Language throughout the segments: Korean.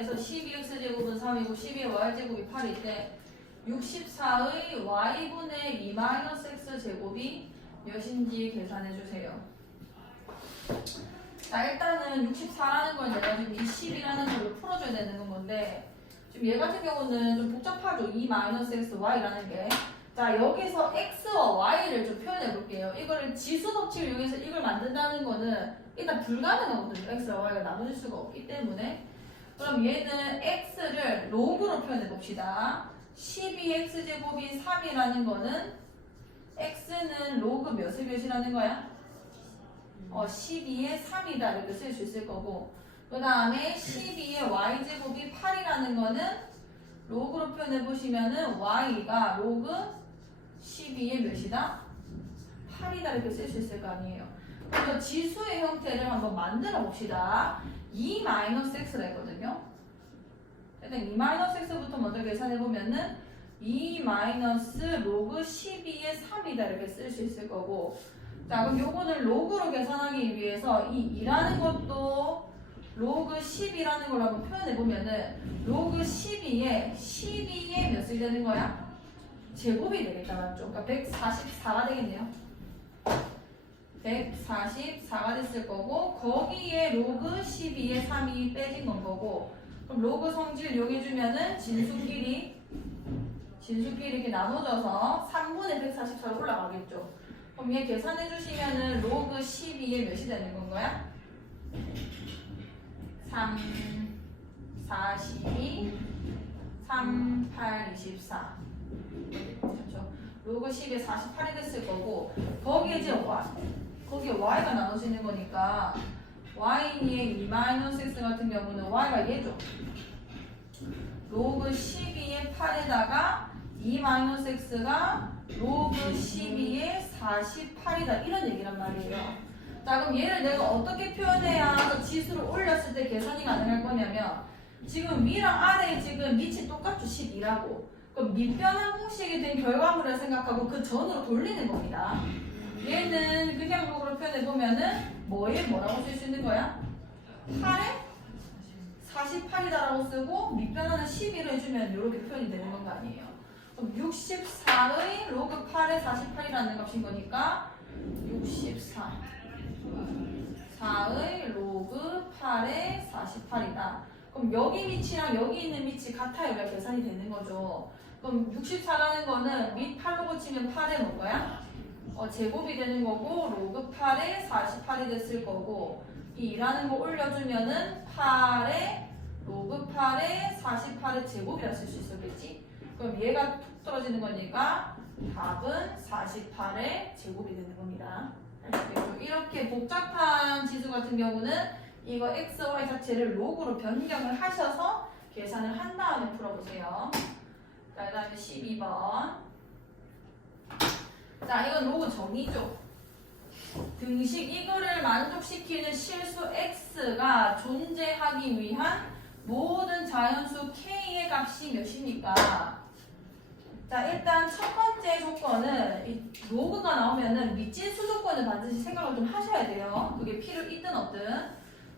계산해서 12x제곱은 3이고 12의 y제곱이 8일 때 64의 y분의 2 x제곱이 몇인지 계산해 주세요. 자, 일단은 64라는 걸 내가 지금 20이라는 걸로 풀어줘야 되는 건데, 지금 얘 같은 경우는 좀 복잡하죠. 2 x y라는 게. 자, 여기서 x와 y를 좀 표현해 볼게요. 이거를 지수 법칙을 이용해서 이걸 만든다는 거는 일단 불가능하거든요. x와 y가 나눠질 수가 없기 때문에. 그럼 얘는 x를 로그로 표현해 봅시다. 12x제곱이 3이라는 거는 x는 로그 몇의 몇이라는 거야? 12의 3이다 이렇게 쓸 수 있을 거고, 그 다음에 12의 y제곱이 8이라는 거는 로그로 표현해 보시면은 y가 로그 12의 몇이다? 8이다 이렇게 쓸 수 있을 거 아니에요. 그래서 지수의 형태를 한번 만들어 봅시다. 2 x가 있거든요. 일단 2 x부터 먼저 계산해 보면은 2 로그 12의 3이다 이렇게 쓸 수 있을 거고, 자, 그럼 요거는 로그로 계산하기 위해서 이 2라는 것도 로그 10이라는 걸 한번 표현해 보면은 로그 12의 몇이 되는 거야? 제곱이 되겠다, 맞죠? 그러니까 144가 되겠네요. 144가 됐을 거고, 거기에 로그 12의 3이 빼진 건 거고, 그럼 로그 성질 이용해주면은 진수끼리 이렇게 나눠져서 3분의 144로 올라가겠죠. 그럼 얘 계산해 주시면은 로그 12의 몇이 되는 건 거야? 3, 42, 3, 8, 24. 그렇죠. 로그 10에 48이 됐을 거고, 거기에 이제 거기에 y가 나눠지는 거니까 y의 2 x 같은 경우는 y가 얘죠. 로그 12의 8에다가 2 x가 로그 12의 48이다 이런 얘기란 말이에요. 자, 그럼 얘를 내가 어떻게 표현해야 지수를 올렸을 때 계산이 가능할 거냐면, 지금 위랑 아래에 지금 밑이 똑같죠. 12라고. 그럼 밑변환 공식이 된 결과물을 생각하고 그 전으로 돌리는 겁니다. 얘는 그냥 로그로 표현해 보면은 뭐라고 쓸 수 있는 거야? 8에 48이다라고 쓰고 밑변환은 12로 해주면 이렇게 표현이 되는 건 거 아니에요. 그럼 64의 로그 8에 48이라는 값인 거니까 4의 로그 8에 48이다. 그럼 여기 밑이랑 여기 있는 밑이 같아야 계산이 되는 거죠. 그럼 64라는 거는 밑 8로 고치면 8에 뭐 거야? 제곱이 되는 거고, 로그 8에 48이 됐을 거고, 이 2라는 거 올려주면은 8에 로그 8에 48의 제곱이라 쓸 수 있었겠지? 그럼 얘가 툭 떨어지는 거니까 답은 48의 제곱이 되는 겁니다. 알겠죠? 이렇게 복잡한 지수 같은 경우는 이거 x, y 자체를 로그로 변경을 하셔서 계산을 한 다음에 풀어보세요. 자, 그 다음에 12번. 자, 이건 로그 정의죠. 등식 이거를 만족시키는 실수 x가 존재하기 위한 모든 자연수 k의 값이 몇입니까? 자, 일단 첫 번째 조건은 이 로그가 나오면은 미진수 조건을 반드시 생각을 좀 하셔야 돼요. 그게 필요 있든 없든.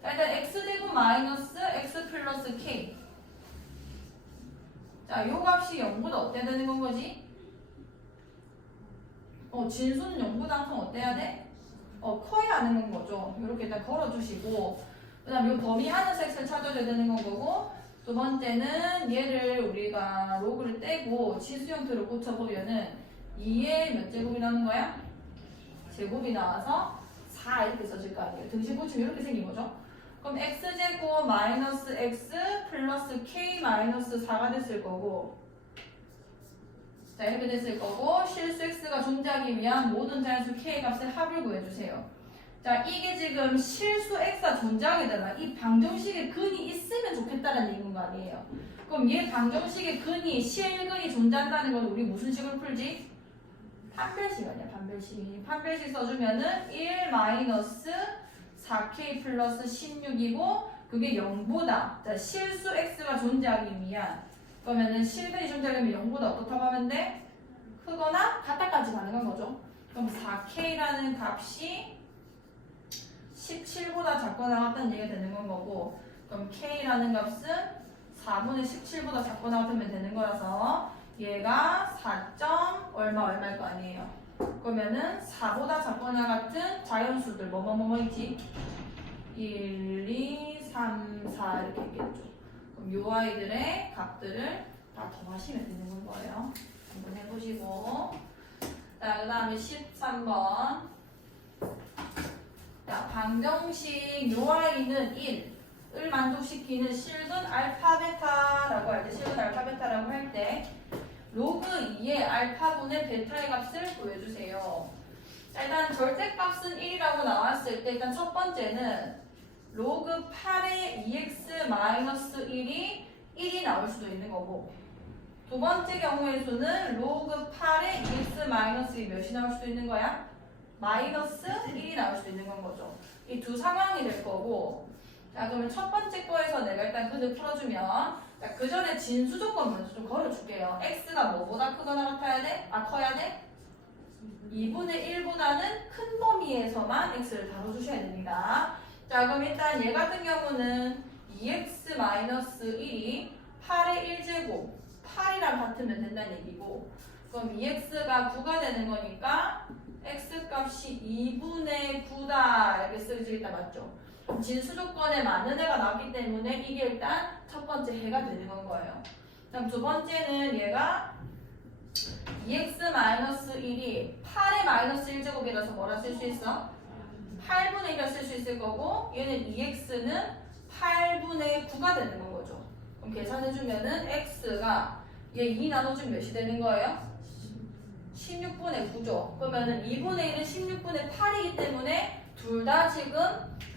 자, 일단 x제곱 마이너스 x 플러스 k. 자, 요 값이 0보다 어때야 되는 건 거지? 진수는 0보다 항상 어때야 돼? 커야 하는 건 거죠. 이렇게 일단 걸어주시고, 그 다음 이 범위 하는 섹스를 찾아줘야 되는 건 거고, 두 번째는 얘를 우리가 로그를 떼고 지수 형태로 고쳐보면은 2의 몇 제곱이 나오는 거야? 제곱이 나와서 4 이렇게 써질 거 아니에요. 등식 고치면 이렇게 생긴 거죠. 그럼 x제곱 마이너스 x 플러스 k 마이너스 4가 됐을 거고, 자, 이렇게 됐을 거고, 실수 x가 존재하기 위한 모든 자연수 k의 값을 합을 구해주세요. 자, 이게 지금 실수 x가 존재하게 되나? 이 방정식에 근이 있으면 좋겠다는 얘기인 거 아니에요. 그럼 얘 방정식에 근이, 실근이 존재한다는 건 우리 무슨 식으로 풀지? 판별식 아니야, 판별식. 판별식 써주면은 1 마이너스 4k 플러스 16이고, 그게 0보다, 자, 실수 x가 존재하기 위한, 그러면은 실근이 존재하려면 0보다 어떻다고 하면 돼? 크거나 같다까지 가능한 거죠. 그럼 4k라는 값이 17보다 작거나 같다는 얘기가 되는 건 거고, 그럼 k라는 값은 4분의 17보다 작거나 같으면 되는 거라서 얘가 4. 얼마일 거 아니에요. 그러면은 4보다 작거나 같은 자연수들 뭐뭐뭐 있지? 1, 2, 3, 4 이렇게 있겠죠. 그럼 요 아이들의 값들을 다 더하시면 되는 거예요. 한번 해보시고. 자, 그 다음에 13번. 자, 방정식 요 아이는 1을 만족시키는 실근 알파 베타라고 할 때, 실근 알파 베타라고 할 때 로그 2의 알파분의 베타의 값을 구해주세요. 자, 일단 절대값은 1이라고 나왔을 때 일단 첫 번째는 로그 8의 2x-1이 1이 나올 수도 있는 거고, 두 번째 경우의 수는 로그 8의 2x-1이 몇이 나올 수도 있는 거야? 마이너스 1이 나올 수도 있는 건 거죠. 이 두 상황이 될 거고, 자, 그러면 첫 번째 거에서 내가 일단 근을 풀어주면, 자, 그 전에 진수 조건 먼저 좀 걸어줄게요. x가 뭐보다 크거나 같아야 돼? 커야 돼? 2분의 1보다는 큰 범위에서만 x를 다뤄주셔야 됩니다. 자, 그럼 일단 얘 같은 경우는 2x-1이 8의 1제곱, 8이랑 같으면 된다는 얘기고, 그럼 2x가 9가 되는 거니까 x값이 2분의 9다 이렇게 쓰여지겠다, 맞죠? 진수 조건에 맞는 애가 나왔기 때문에 이게 일단 첫 번째 해가 되는 건 거예요. 그럼 두 번째는 얘가 2x-1이 8의 마이너스 1제곱이라서 뭐라 쓸 수 있어? 8분의 1을 쓸 수 있을 거고, 얘는 2x는 8분의 9가 되는 건 거죠. 그럼 계산해주면은 x가 얘 2 나눠주면 몇이 되는 거예요? 16분의 9죠. 그러면은 2분의 1은 16분의 8이기 때문에 둘 다 지금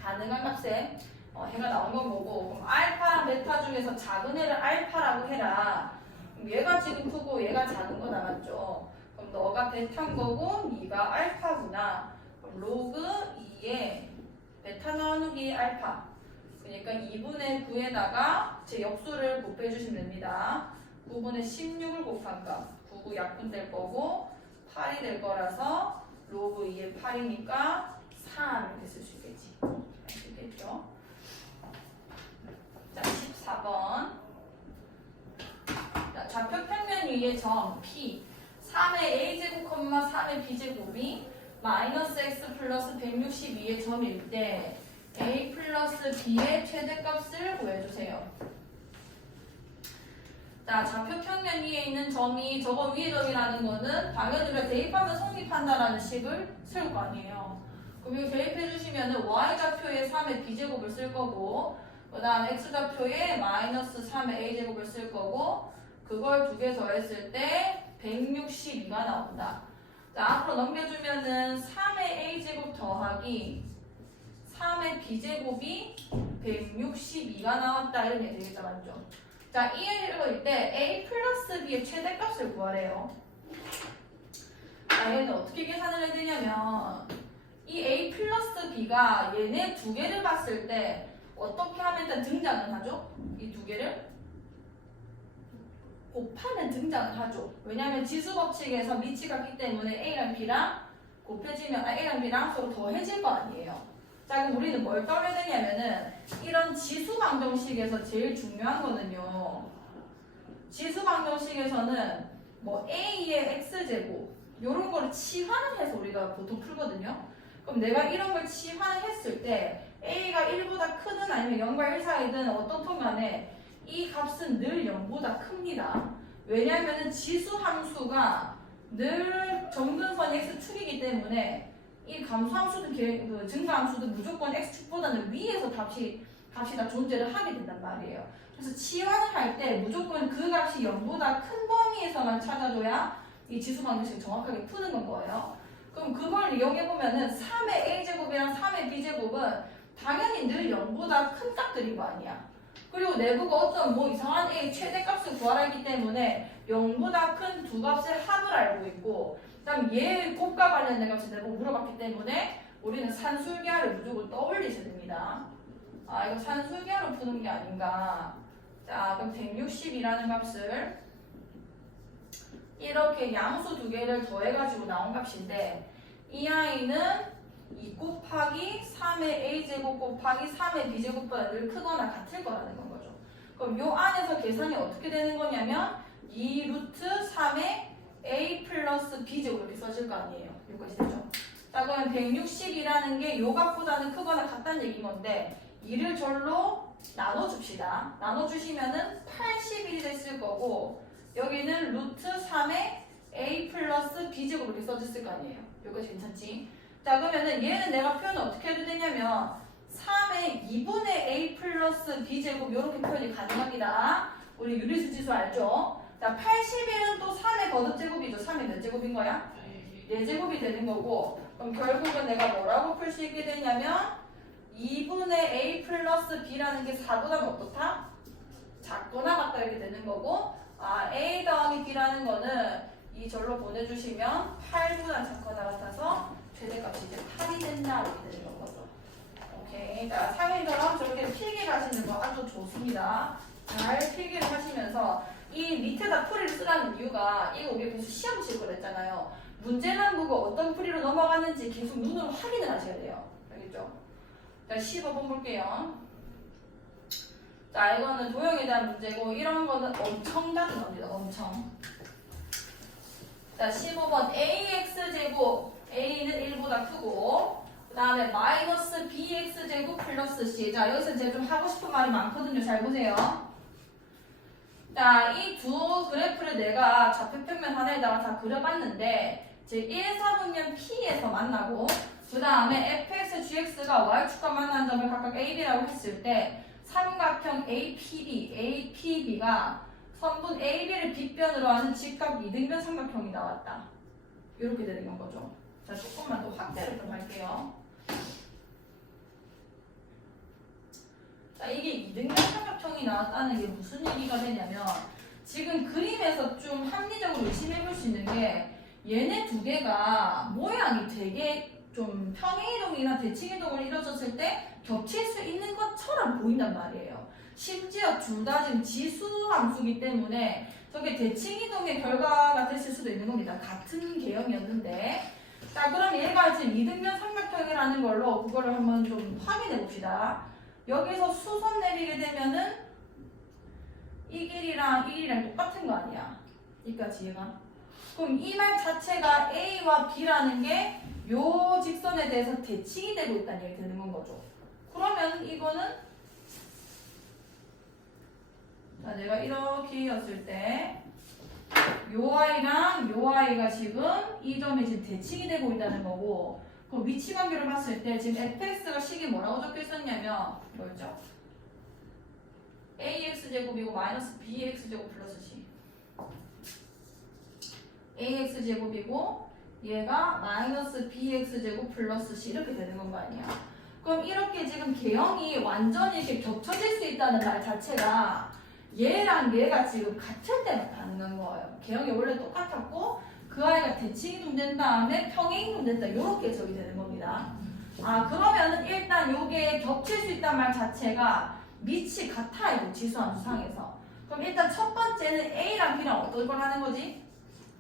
가능한 값에 해가 나온 건 거고, 그럼 알파랑 베타 중에서 작은 애를 알파라고 해라. 그럼 얘가 지금 크고 얘가 작은 거 남았죠. 그럼 너가 베타인 거고 네가 알파구나. 그럼 로그 2에 베타 나누기 알파. 그러니까 2분의 9에다가 제 역수를 곱해 주시면 됩니다. 9분의 16을 곱한 값. 9 약분 될 거고 8이 될 거라서 로그 2에 8이니까 3 이렇게 쓸 수 있겠지. 아시겠죠? 자, 14번. 자, 좌표 평면 위의 점 P 3의 a제곱, 3의 b제곱이 마이너스 x 플러스 162의 점일 때 a 플러스 b의 최대값을 구해주세요. 자, 좌표 평면 위에 있는 점이 저거 위의 점이라는 거는 당연히 우리가 대입하면 성립한다라는 식을 쓸 거 아니에요. 그럼 이거 대입해 주시면은 y좌표에 3의 b제곱을 쓸 거고, 그 다음 x좌표에 마이너스 3의 a제곱을 쓸 거고, 그걸 두 개 더했을 때 162가 나온다. 자, 앞으로 넘겨주면은 3의 a제곱 더하기 3의 b제곱이 162가 나왔다 이런 얘기 되겠다, 맞죠? 자, 이 얘기를 볼 때 a 플러스 b의 최대값을 구하래요. 자, 얘는 어떻게 계산을 해야 되냐면 이 a 플러스 b가 얘네 두 개를 봤을 때 어떻게 하면 일단 등장을 하죠? 이 두 개를 곱하면 등장을 하죠. 왜냐하면 지수법칙에서 밑이 같기 때문에 a랑 b랑 곱해지면 a랑 b랑 서로 더해질 거 아니에요. 자, 그럼 우리는 뭘 떠올려야 되냐면은 이런 지수 방정식에서 제일 중요한 거는요. 지수 방정식에서는 뭐 a의 x제곱 요런 거를 치환을 해서 우리가 보통 풀거든요. 그럼 내가 이런 걸 치환을 했을 때 a가 1보다 크든 아니면 0과 1 사이든 어떻든 간에 이 값은 늘 0보다 큽니다. 왜냐하면 지수 함수가 늘 정근선이 x축이기 때문에 이 감소함수든 증가함수든 무조건 x축보다는 위에서 값이 다 존재를 하게 된단 말이에요. 그래서 치환을 할 때 무조건 그 값이 0보다 큰 범위에서만 찾아줘야 이 지수 방정식을 정확하게 푸는 건 거예요. 그럼 그걸 이용해보면은 3의 a제곱이랑 3의 b제곱은 당연히 늘 0보다 큰 값들인 거 아니야. 그리고 내부가 어떤 뭐 이상한 a 최대값을 구하라 했기 때문에 0보다 큰 두 값의 합을 알고 있고, 그 다음 얘 곱과 관련된 값을 내보고 물어봤기 때문에 우리는 산술계화를 무조건 떠올리셔야 됩니다. 아, 이거 산술계화로 푸는 게 아닌가. 자, 그럼 160이라는 값을 이렇게 양수 두 개를 더해가지고 나온 값인데 이 아이는 2 곱하기 3의 a제곱 곱하기 3의 b제곱보다 늘 크거나 같을 거라는 건 거죠. 그럼 요 안에서 계산이 어떻게 되는 거냐면 2 루트 3의 a 플러스 b제곱 이렇게 써질 거 아니에요. 여기까지 되죠? 자, 그러면 160이라는 게 요 값보다는 크거나 같다는 얘기인 건데 2를 절로 나눠줍시다. 나눠주시면은 81이 됐을 거고 여기는 루트 3의 a 플러스 b제곱 이렇게 써졌을 거 아니에요. 여기까지 괜찮지? 자, 그러면은 얘는 내가 표현을 어떻게 해도 되냐면 3의 2분의 a 플러스 b제곱 이렇게 표현이 가능합니다. 우리 유리수 지수 알죠? 자, 81은 또 3의 거듭제곱이죠. 3의 몇 제곱인 거야? 4제곱이 되는 거고 그럼 결국은 내가 뭐라고 풀 수 있게 되냐면 2분의 a 플러스 b라는 게 4보다는 어떻다? 작거나 같다 이렇게 되는 거고 a 더하기 b라는 거는 이 절로 보내주시면 8보다 작거나 같아서 최대값이 이제 8이 된다 이렇게 되는 거죠. 오케이. 자, 3일처럼 저렇게 필기를 하시는 거 아주 좋습니다. 잘 필기를 하시면서 이 밑에다 풀이를 쓰라는 이유가 이거 우리 계속 시험 칠 거랬잖아요. 문제만 보고 어떤 풀이로 넘어가는지 계속 눈으로 확인을 하셔야 돼요. 알겠죠? 자, 15번 볼게요. 자, 이거는 도형에 대한 문제고 이런 거는 엄청 자주 나옵니다. 엄청. 자, 15번 ax제곱 a는 1보다 크고 그 다음에 마이너스 bx제곱 플러스 c. 자, 여기서 제가 좀 하고 싶은 말이 많거든요. 잘 보세요. 자, 이 두 그래프를 내가 좌표평면 하나에다가 다 그려봤는데 제 1, 4분면 P에서 만나고 그 다음에 fx, gx가 y축과 만나는 점을 각각 ab라고 했을 때 삼각형 APB가 선분 AB를 빗변으로 하는 직각 이등변 삼각형이 나왔다. 이렇게 되는 거죠. 자, 조금만 더 확대를 좀 할게요. 자, 이게 이등변 삼각형이 나왔다는 게 무슨 얘기가 되냐면 지금 그림에서 좀 합리적으로 의심해 볼 수 있는 게 얘네 두 개가 모양이 되게 좀 평행이동이나 대칭이동을 이루어졌을 때 겹칠 수 있는 것처럼 보인단 말이에요. 심지어 둘 다 지금 지수함수기 때문에 저게 대칭이동의 결과가 됐을 수도 있는 겁니다. 같은 개형이었는데 자, 그럼 얘가 지금 이등변 삼각형이라는 걸로 그거를 한번 좀 확인해 봅시다. 여기서 수선 내리게 되면은 이 길이랑 똑같은 거 아니야? 여기까지 얘가. 그럼 이 말 자체가 A와 B라는 게 요 직선에 대해서 대칭이 되고 있다는 얘기 되는 건 거죠. 그러면 이거는 자, 내가 이렇게 이었을 때 요 i랑 요 i가 지금 이 점이 지금 대칭이 되고 있다는 거고 그럼 위치 관계를 봤을 때 지금 fx가 식이 뭐라고 적혀 있었냐면 뭐였죠? ax제곱이고 마이너스 bx제곱 플러스 c ax제곱이고 얘가 마이너스 bx제곱 플러스 c 이렇게 되는 건 거 아니야. 그럼 이렇게 지금 개형이 완전히 이렇게 겹쳐질 수 있다는 말 자체가 얘랑 얘가 지금 같을 때만 가능한 거예요. 개형이 원래 똑같았고 그 아이가 대칭이동 된 다음에 평행이동 됐다 이렇게 해석이 되는 겁니다. 그러면은 일단 요게 겹칠 수 있다는 말 자체가 밑이 같아요. 지수함수상에서. 그럼 일단 첫 번째는 A랑 B랑 어떤 걸 하는 거지?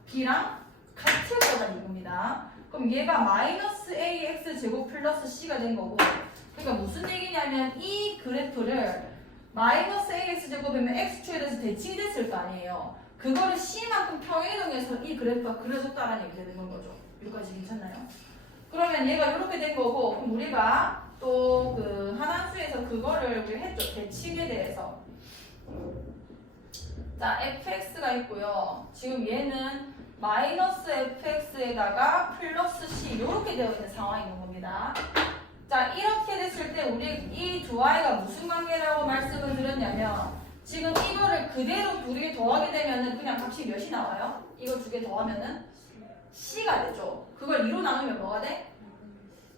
B랑 같을 거다는 이겁니다. 그럼 얘가 마이너스 AX 제곱 플러스 C가 된 거고 그러니까 무슨 얘기냐면 이 그래프를 마이너스 AX 제곱이면 X축에 대해서 대칭이 됐을 거 아니에요. 그거를 C만큼 평행이동해서 이 그래프가 그려졌다라는 얘기 되는 건 거죠. 여기까지 괜찮나요? 그러면 얘가 이렇게 된 거고 그럼 우리가 또 그 하나수에서 그거를 우리 했죠. 대칭에 대해서. 자, fx가 있고요. 지금 얘는 마이너스 fx에다가 플러스 c 이렇게 되어 있는 상황인 겁니다. 자, 이렇게 됐을 때 우리 이 두 아이가 무슨 관계라고 말씀을 드렸냐면 지금 이거를 그대로 둘이 더하게 되면은 그냥 값이 몇이 나와요? 이거 두 개 더하면은 c가 되죠. 그걸 2로 나누면 뭐가 돼?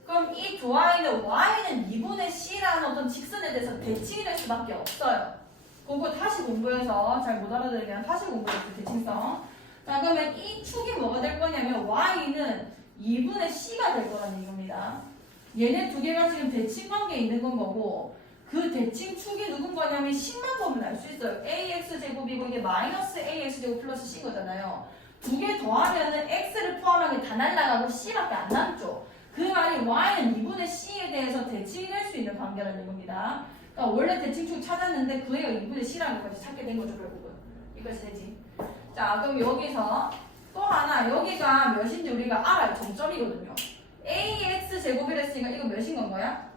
그럼 이 두 아이는 y는 2분의 c라는 어떤 직선에 대해서 대칭이 될 수밖에 없어요. 그거 다시 공부해서 잘 못 알아들으면 다시 공부해서 대칭성. 자, 그러면 이 축이 뭐가 될 거냐면 y는 2분의 c가 될 거라는 이겁니다. 얘네 두 개가 지금 대칭 관계에 있는 건 거고 그 대칭 축이 누군 거냐면 식만 보면 알 수 있어요. ax 제곱이고 이게 마이너스 ax 제곱 플러스 c인 거잖아요. 두 개 더하면은 x를 포함한 게 다 날라가고 c밖에 안 남죠. 그 말이 y는 2분의 c에 대해서 대칭이 될 수 있는 관계라는 겁니다. 그러니까 원래 대칭축 찾았는데 그 애가 2분의 C라는 것까지 찾게 된 거죠, 결국은. 이것이 되지. 자, 그럼 여기서 또 하나, 여기가 몇인지 우리가 알아요. 정점이거든요. ax 제곱이랬으니까 이거 몇인 건 거야?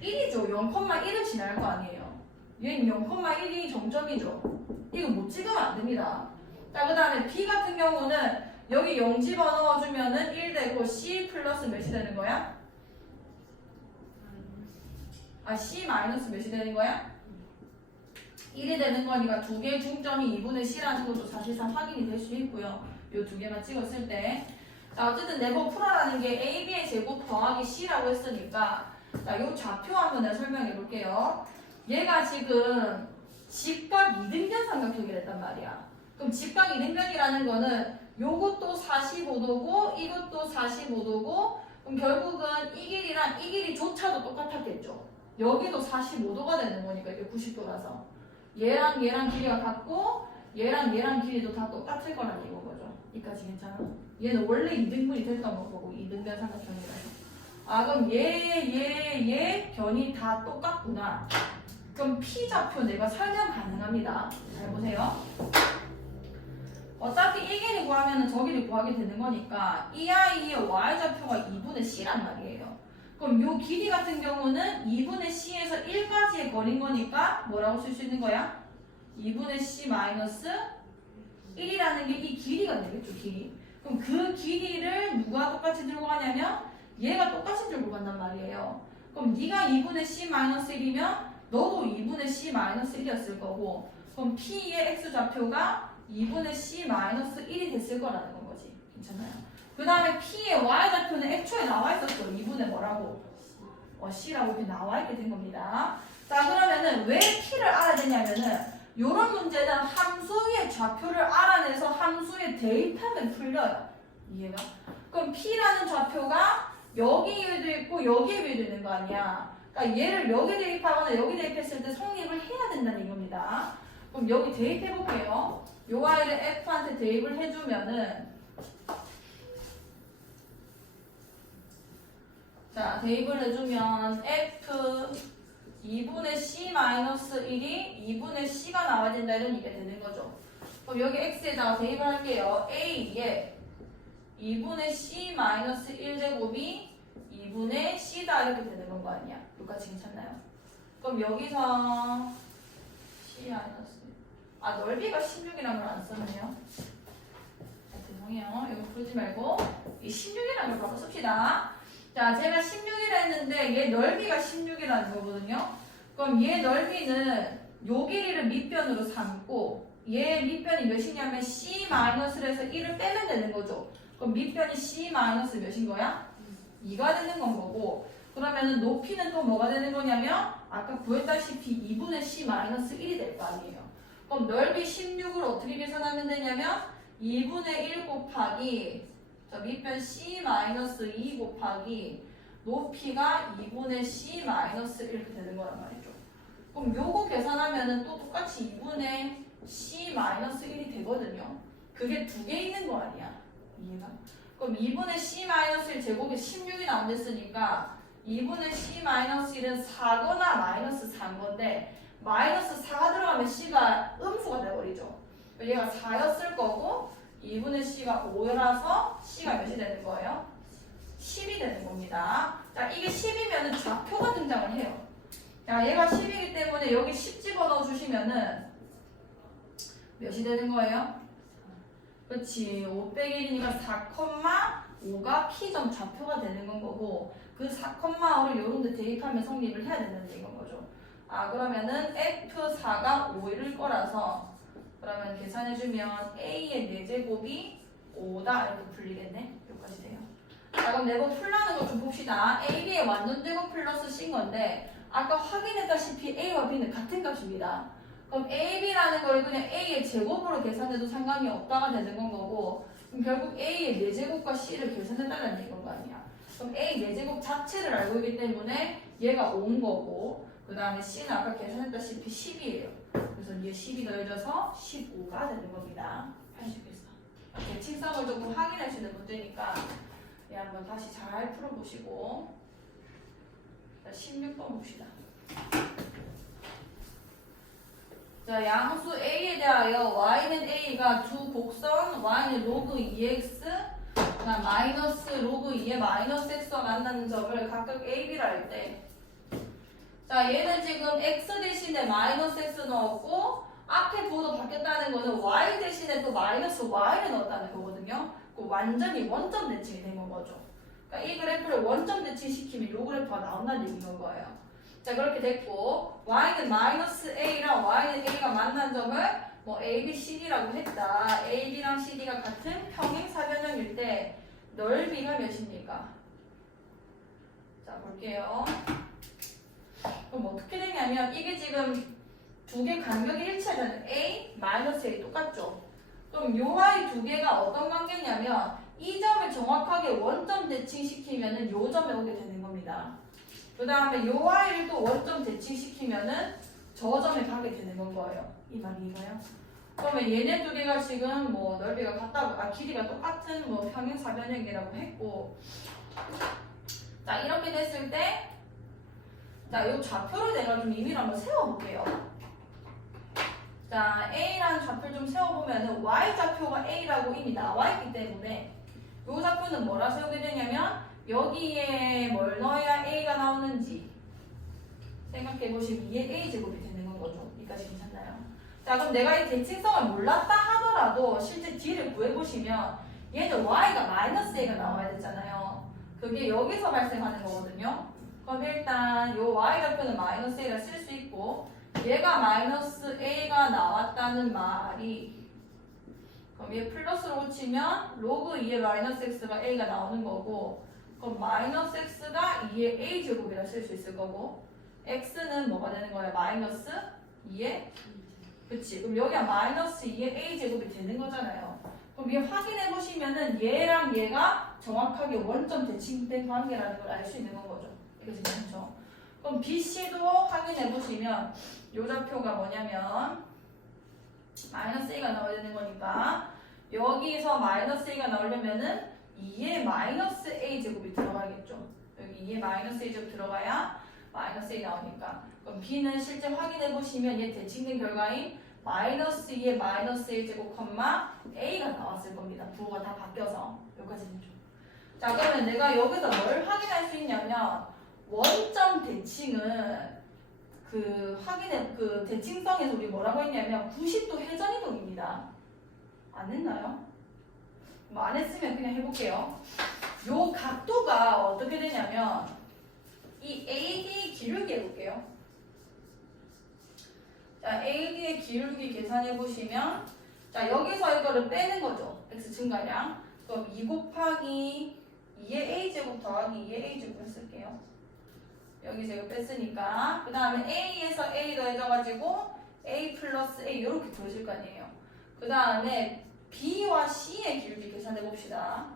1이죠. 0,1을 지날 거 아니에요. 얘는 0,1이 정점이죠. 이거 못 찍으면 안 됩니다. 자, 그 다음에 b 같은 경우는 여기 0 집어넣어주면은 1 되고 c 플러스 몇이 되는 거야? 아, c 마이너스 몇이 되는 거야? 1이 되는 거니까 두 개의 중점이 2분의 c라는 것도 사실상 확인이 될 수 있고요. 요 두 개만 찍었을 때. 자, 어쨌든 네번 풀어라는 게 ab의 제곱 더하기 c라고 했으니까 자, 요 좌표 한번 내가 설명해 볼게요. 얘가 지금 직각 이등변 삼각형이랬단 말이야. 그럼 직각 이등변이라는 거는 요것도 45도고 이것도 45도고 그럼 결국은 이 길이랑 이 길이조차도 똑같았겠죠. 여기도 45도가 되는 거니까 이게 90도라서 얘랑 얘랑 길이가 같고 얘랑 얘랑 길이도 다 똑같을 거라는 이거죠. 이까지 괜찮아? 얘는 원래 이등분이 됐던 거고 이등변 삼각형이라서 아 그럼 얘 변이 다 똑같구나. 그럼 P 좌표 내가 설명 가능합니다. 잘 보세요. 어차피 이 길이 구하면 저 길이 구하게 되는 거니까 이 아이의 y좌표가 2분의 c란 말이에요. 그럼 요 길이 같은 경우는 2분의 c에서 1까지의 거리인 거니까 뭐라고 쓸 수 있는 거야? 2분의 c 마이너스 1이라는 게 이 길이가 되겠죠, 길이. 그럼 그 길이를 누가 똑같이 들고 가냐면 얘가 똑같이 들고 간단 말이에요. 그럼 네가 2분의 c 마이너스 1이면 너도 2분의 c 마이너스 1이었을 거고 그럼 p의 x좌표가 2분의 c 마이너스 1이 됐을 거라는 건 거지. 괜찮아요? 그 다음에 p의 y좌표는 애초에 나와 있었어. 2분의 뭐라고? c라고 이렇게 나와 있게 된 겁니다. 자, 그러면은 왜 p를 알아야 되냐면은 요런 문제는 함수의 좌표를 알아내서 함수에 대입하면 풀려요. 이해가? 그럼 p라는 좌표가 여기 위에도 있고 여기 위에도 있는 거 아니야. 그러니까 얘를 여기 대입하거나 여기 대입했을 때 성립을 해야 된다는 이겁니다. 그럼 여기 대입해 볼게요. 요 아이를 f한테 대입을 해주면은 자 대입을 해주면 f 2분의 c-1이 2분의 c가 나와야 된다 이런 얘기가 되는 거죠. 그럼 여기 x에다가 대입을 할게요. a에 2분의 c-1 제곱이 2분의 c다 이렇게 되는 건 거 아니야. 여기까지 괜찮나요? 그럼 여기서 c- 넓이가 16이라는 걸 안 썼네요. 죄송해요. 이거 풀지 말고 이 16이라는 걸 바로 씁시다. 자, 제가 16이라 했는데 얘 넓이가 16이라는 거거든요. 그럼 얘 넓이는 요 길이를 밑변으로 삼고 얘 밑변이 몇이냐면 c-에서 1을 빼면 되는 거죠. 그럼 밑변이 c- 몇인 거야? 2가 되는 건 거고 그러면은 높이는 또 뭐가 되는 거냐면 아까 구했다시피 2분의 c-1이 될 거 아니에요. 그럼 넓이 16을 어떻게 계산하면 되냐면 2분의 1 곱하기 자, 밑변 c-2 곱하기 높이가 2분의 c-1 이렇게 되는 거란 말이죠. 그럼 요거 계산하면은 또 똑같이 2분의 c-1이 되거든요. 그게 두 개 있는 거 아니야. 이해가? 그럼 2분의 c-1 제곱이 16이 나온댔으니까 2분의 c-1은 4거나 마이너스 4인 건데 마이너스 4가 들어가면 c가 음수가 돼버리죠. 얘가 4였을 거고 2분의 c가 5라서 c가 몇이 되는 거예요? 10이 되는 겁니다. 자, 이게 10이면 좌표가 등장을 해요. 자, 얘가 10이기 때문에 여기 10 집어넣어 주시면은 몇이 되는 거예요? 그렇지. 5 빼기 1이니까 4,5가 P점 좌표가 되는 건 거고 그 4,5를 요런 데 대입하면 성립을 해야 된다는 얘기인 거죠. 아, 그러면은 F4가 5일 거라서 그러면 계산해주면 A의 4제곱이 5다 이렇게 풀리겠네. 여기까지 돼요. 자, 그럼 네번 풀라는 거 좀 봅시다. A, B의 완전 제곱 플러스 C인 건데 아까 확인했다시피 A와 B는 같은 값입니다. 그럼 A, B라는 걸 그냥 A의 제곱으로 계산해도 상관이 없다가 되는 건 거고 그럼 결국 A의 4제곱과 C를 계산해달라는 얘기인 거 아니야. 그럼 A 4제곱 자체를 알고 있기 때문에 얘가 5인 거고 그 다음에 C는 아까 계산했다시피 10이에요. 그래서 얘 10이 더해져서 15가 되는 겁니다. 할 수 있겠어. 대칭성을 조금 확인할 수 있는 문제니까 한번 다시 잘 풀어보시고 16번 봅시다. 자, 양수 a에 대하여 y는 a가 두 곡선 y는 로그 2x 마이너스 로그 2의 마이너스 x와 만나는 점을 각각 a, b라 할 때, 자, 얘는 지금 x 대신에 마이너스 x 넣었고 앞에 부호도 바뀌었다는 거는 y 대신에 또 마이너스 y를 넣었다는 거거든요. 그 완전히 원점 대칭이 된 거죠. 그러니까 이 그래프를 원점 대칭시키면 이 그래프가 나온다는 얘기인 거예요. 자, 그렇게 됐고 y는 마이너스 a랑 y는 a가 만난 점을 뭐 a, b, cd라고 했다. a, b랑 cd가 같은 평행사변형일 때 넓이가 몇입니까? 자, 볼게요. 그럼 어떻게 되냐면 이게 지금 두 개 간격이 일치하잖아요. a, 마이너스 a 똑같죠? 그럼 요 y 두 개가 어떤 관계냐면 이 점을 정확하게 원점 대칭시키면은 요 점에 오게 되는 겁니다. 그 다음에 요 y를 또 원점 대칭시키면은 저 점에 가게 되는 건 거예요. 이 말인가요? 그러면 얘네 두 개가 지금 뭐 넓이가 같다고, 길이가 똑같은 뭐 평행사변형이라고 했고, 자, 이렇게 됐을 때, 자, 요 좌표를 내가 좀 임의로 한번 세워볼게요. 자, A라는 좌표를 좀 세워보면은 Y좌표가 A라고 이미 나와 있기 때문에 이 좌표는 뭐라 세우게 되냐면 여기에 뭘 넣어야 A가 나오는지 생각해보시면 2의 A제곱이 되는 건 거죠. 여기까지 괜찮나요? 자, 그럼 내가 이 대칭성을 몰랐다 하더라도 실제 D를 구해보시면 얘는 Y가 마이너스 A가 나와야 되잖아요. 그게 여기서 발생하는 거거든요. 그럼 일단 이 Y좌표는 마이너스 A라 쓸 수 있고 얘가 마이너스 a가 나왔다는 말이, 그럼 얘 플러스로 고치면 로그 2의 마이너스 x가 a가 나오는 거고, 그럼 마이너스 x가 2의 a 제곱이라 쓸 수 있을 거고, x는 뭐가 되는 거야? 마이너스 2의, 그치? 그럼 여기가 마이너스 2의 a 제곱이 되는 거잖아요. 그럼 얘 확인해 보시면은 얘랑 얘가 정확하게 원점 대칭된 관계라는 걸 알 수 있는 건 거죠. 이거 괜찮죠? 그럼 BC도 확인해 보시면 요 좌표가 뭐냐면 마이너스 A가 나와야 되는 거니까 여기서 마이너스 A가 나오려면은 2의 마이너스 A 제곱이 들어가겠죠. 여기 2의 마이너스 A 제곱 들어가야 마이너스 A 나오니까. 그럼 B는 실제 확인해 보시면 얘 대칭된 결과인 마이너스 2의 마이너스 A 제곱 컴마 A가 나왔을 겁니다. 부호가 다 바뀌어서 여기까지는 좀. 자, 그러면 내가 여기서 뭘 확인할 수 있냐면 원점 대칭은 그 대칭성에서 우리 뭐라고 했냐면 90도 회전이동입니다. 안 했나요? 뭐 안 했으면 그냥 해볼게요. 요 각도가 어떻게 되냐면 이 AD 기울기 해볼게요. 자, AD의 기울기 계산해 보시면, 자, 여기서 이거를 빼는 거죠. X 증가량. 그럼 2 곱하기 2의 A제곱 더하기 2의 A제곱을 쓸게요. 여기서 이거 뺐으니까. 그 다음에 A에서 A 더해져가지고 A 플러스 A 이렇게 보여질 거 아니에요. 그 다음에 B와 C의 기울기 계산해 봅시다.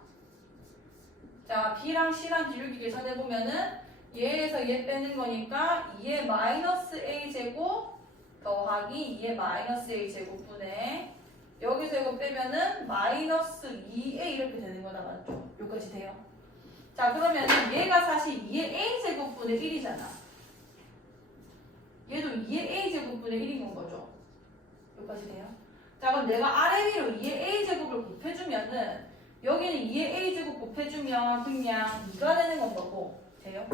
자, B랑 C랑 기울기 계산해 보면은 얘에서 얘 빼는 거니까 2의 마이너스 A 제곱 더하기 2의 마이너스 A 제곱분에 여기서 이거 빼면은 마이너스 2A 이렇게 되는 거다, 맞죠? 여기까지 돼요. 자, 그러면 얘가 사실 2의 A제곱분의 1이잖아. 얘도 2의 A제곱분의 1인 거죠. 여기까지 돼요. 자, 그럼 내가 아래 위로 2의 A제곱을 곱해주면은 여기는 2의 A제곱 곱해주면 그냥 2가 되는 건 거고, 돼요?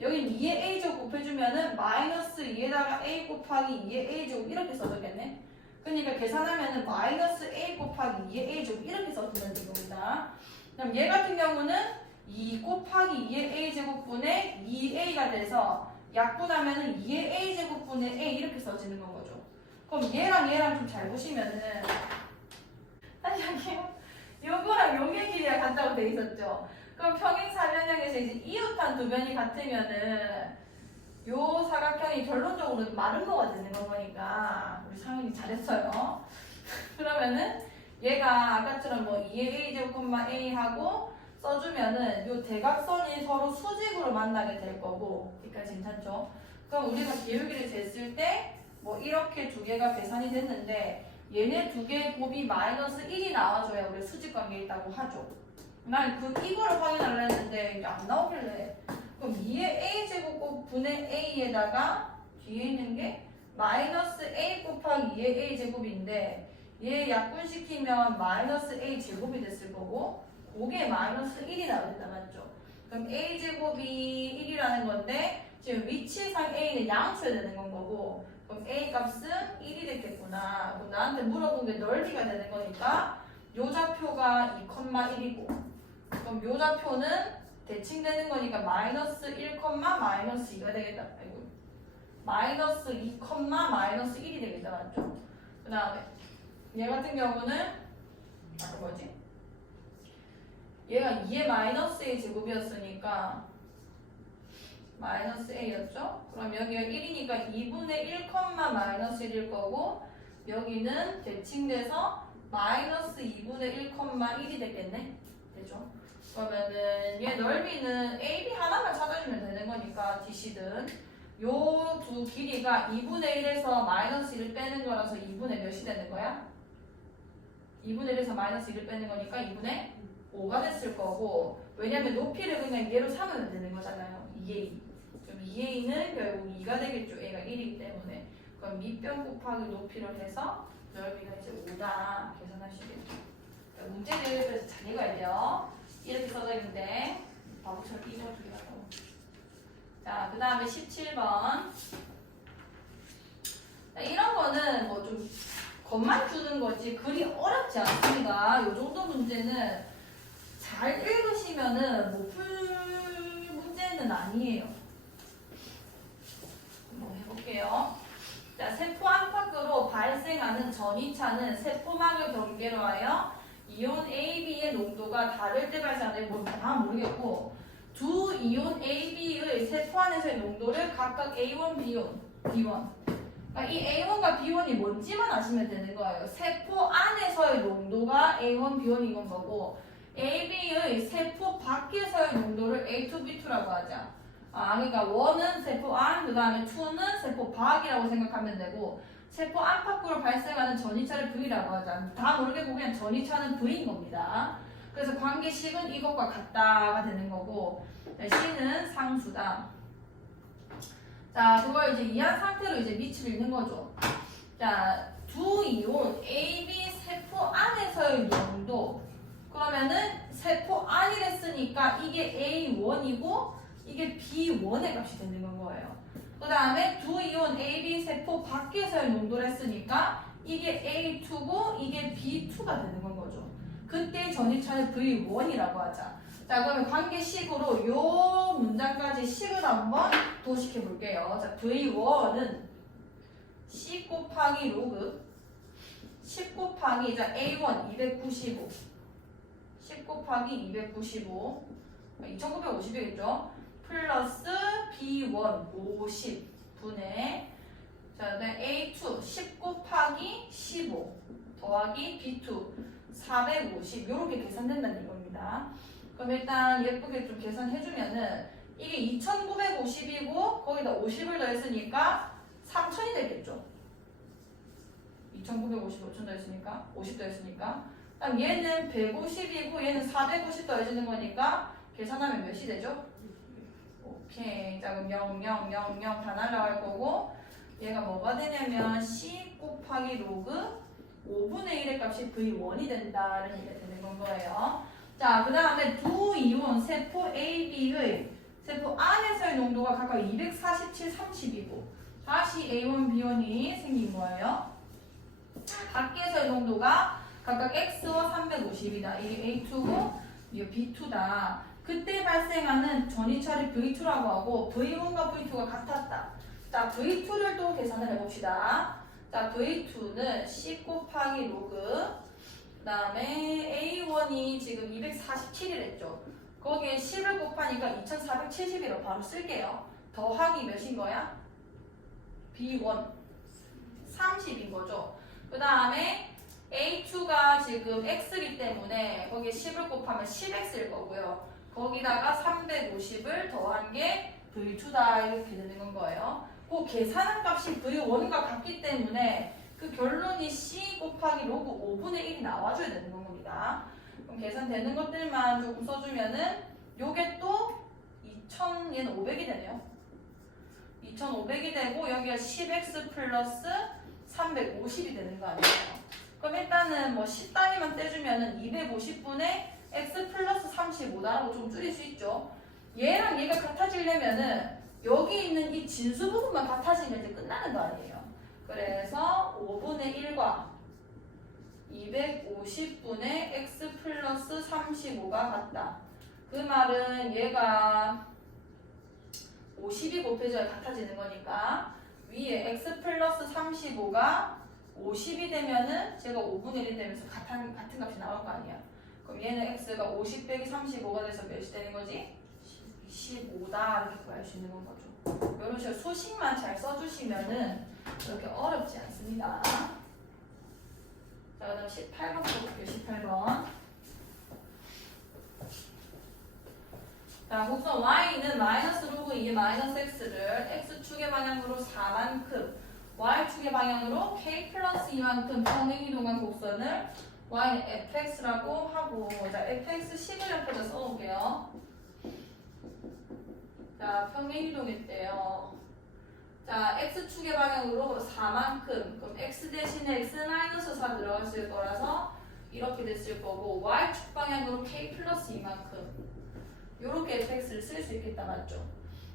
여기는 2의 A제곱 곱해주면은 마이너스 2에다가 A 곱하기 2의 A제곱 이렇게 써주겠네. 그러니까 계산하면은 마이너스 A 곱하기 2의 A제곱 이렇게 써주면 되는 겁니다. 그럼 얘 같은 경우는 2 곱하기 2의 A제곱분의 2A가 돼서 약분하면은 2의 A제곱분의 A 이렇게 써지는 건 거죠. 그럼 얘랑 좀 잘 보시면은, 아니, 여기요. 요거랑 요게 길이가 같다고 돼 있었죠. 그럼 평행사변형에서 이제 이웃한 두 변이 같으면은 요 사각형이 결론적으로 마른 거가 되는 거니까 우리 상윤이 잘했어요. 그러면은 얘가 아까처럼 뭐 2의 A제곱, A하고 써주면은 요 대각선이 서로 수직으로 만나게 될 거고, 여기까지 괜찮죠? 그럼 우리가 기울기를 쟀을 때 뭐 이렇게 두 개가 계산이 됐는데 얘네 두 개의 곱이 마이너스 1이 나와줘야 우리 수직 관계에 있다고 하죠. 난 이거를 확인하려 했는데 이게 안 나오길래, 그럼 2의 A제곱 분의 A에다가 뒤에 있는 게 마이너스 a 곱하기 2의 a 제곱인데 얘 약분시키면 마이너스 a 제곱이 됐을 거고 그게 마이너스 1이 나오겠다 맞죠? 그럼 a 제곱이 1이라는 건데 지금 위치상 a는 양수에 되는 건 거고 그럼 a 값은 1이 됐겠구나. 그럼 나한테 물어본 게 넓이가 되는 거니까 요 좌표가 2,1이고 그럼 요 좌표는 대칭되는 거니까 마이너스 1, 마이너스 2가 되겠다. 아이고. 마이너스 2, 마이너스 1이 되겠다 맞죠? 그 다음에 얘 같은 경우는 뭐지? 얘가 2의 마이너스 a 제곱이었으니까 마이너스 a였죠? 그럼 여기가 1이니까 2분의 1, 마이너스 1일 거고 여기는 대칭돼서 마이너스 2분의 1, 1이 되겠네? 되죠? 그러면은 얘 넓이는 AB 하나만 찾아주면 되는 거니까 DC든 요 두 길이가 2분의 1에서 마이너스 1을 빼는 거라서 2분의 몇이 되는 거야? 2분의 1에서 마이너스 1을 빼는 거니까 2분의 5가 됐을 거고 왜냐면 높이를 그냥 얘로 삼으면 되는 거잖아요. 2a. 그럼 2a는 결국 2가 되겠죠. a가 1이기 때문에. 그럼 밑변 곱하기 높이를 해서 넓이가 이제 5다 계산하시겠죠. 그러니까 문제를 그래서 잘 읽어야 돼요. 이렇게 써져 있는데 바보처럼 이거 두 개가 나와. 자, 그 다음에 17번. 이런 거는 뭐 좀 것만 주는 거지 글이 어렵지 않습니다. 요 정도 문제는 잘 읽으시면은 못 풀 문제는 아니에요. 한번 해볼게요. 자, 세포 안팎으로 발생하는 전이차는 세포막을 경계로 하여 이온 AB의 농도가 다를 때 발생하는 뭐 다 모르겠고 두 이온 AB의 세포 안에서의 농도를 각각 A1, B1. 그러니까 이 A1과 B1이 뭔지만 아시면 되는 거예요. 세포 안에서의 농도가 A1, B1인 건 거고 AB의 세포 밖에서의 농도를 A2, B2라고 하자. 그러니까 1은 세포 안, 그 다음에 2는 세포 밖이라고 생각하면 되고 세포 안팎으로 발생하는 전이차를 V라고 하자. 다 모르겠고 그냥 전이차는 V인 겁니다. 그래서 관계식은 이것과 같다가 되는 거고 C는 상수다. 자, 그걸 이제 이해한 상태로 이제 밑을 읽는 거죠. 자, 두 이온 AB 세포 안에서의 농도. 그러면은 세포 안이랬으니까 이게 A1이고 이게 B1의 값이 되는 건 거예요. 그 다음에 두 이온 AB 세포 밖에서의 농도를 했으니까 이게 A2고 이게 B2가 되는 건 거죠. 그때 전이차는 V1이라고 하자. 자, 그러면 관계식으로 요 문장까지 식을 한번 도식해 볼게요. 자, V1은 C 곱하기 로그 10 곱하기 자 A1 295 10 곱하기 295 2950이겠죠? 플러스 B1 50 분의 자, 그다음에 A2 10 곱하기 15 더하기 B2 450 이렇게 계산된다는 이겁니다. 그럼 일단 예쁘게 좀 계산해주면은 이게 2950이고 거기다 50을 더했으니까 3000이 되겠죠. 2950, 5000 더했으니까 50 더했으니까 그럼 얘는 150이고 얘는 450 더해지는 거니까 계산하면 몇이 되죠? 오케이. 자 그럼 0, 0, 0, 0 다 날라갈 거고 얘가 뭐가 되냐면 C 곱하기 로그 5분의 1의 값이 V1이 된다는 얘기가 되는 건 거예요. 자, 그 다음에 두 이온 세포 AB의 세포 안에서의 농도가 각각 247, 30이고 다시 A1, B1이 생긴 거예요. 밖에서의 농도가 각각 X와 350이다. 이게 A2고 이게 B2다. 그때 발생하는 전이차를 V2라고 하고 V1과 V2가 같았다. 자, V2를 또 계산을 해봅시다. 자, V2는 C 곱하기 로그 그 다음에 A1이 지금 247이랬죠. 거기에 10을 곱하니까 2470이라고 바로 쓸게요. 더하기 몇인 거야? B1 30인 거죠. 그 다음에 A2가 지금 X이기 때문에 거기에 10을 곱하면 10X일 거고요. 거기다가 350을 더한 게 V2다 이렇게 되는 건 거예요. 그 계산한 값이 V1과 같기 때문에 그 결론이 C 곱하기 로그 5분의 1이 나와줘야 되는 겁니다. 그럼 계산되는 것들만 조금 써주면은 요게 또 2000, 얘는 500이 되네요. 2500이 되고 여기가 10x 플러스 350이 되는 거 아니에요? 그럼 일단은 뭐 10단위만 떼주면은 250분의 x 플러스 35다라고 좀 줄일 수 있죠. 얘랑 얘가 같아지려면은 여기 있는 이 진수 부분만 같아지면 이제 끝나는 거 아니에요. 그래서 5분의 1과 250분의 x 플러스 35가 같다. 그 말은 얘가 50이 곱해져야 같아지는 거니까 위에 x 플러스 35가 50이 되면은 제가 5분의 1이 되면서 같은 값이 나올 거 아니야. 그럼 얘는 x가 50 빼기 35가 돼서 몇이 되는 거지? 15다 이렇게 구할 수 있는 건 거죠. 이런 식으로 소식만 잘 써주시면은 그렇게 어렵지 않습니다. 자, 그다음 18번 볼게요. 18번. 자, 곡선 y는 마이너스 로그 2의 마이너스 x를 x축의 방향으로 4만큼, y축의 방향으로 k 플러스 2만큼 평행이동한 곡선을 y는 fx라고 하고, 자, fx 식을 옆에다 써놓을게요. 자, 평행이동했대요. 자, x축의 방향으로 4만큼, 그럼 x 대신에 x-4 들어갔을 거라서 이렇게 됐을 거고, y축 방향으로 k 플러스 2만큼. 요렇게 fx를 쓸 수 있겠다, 맞죠?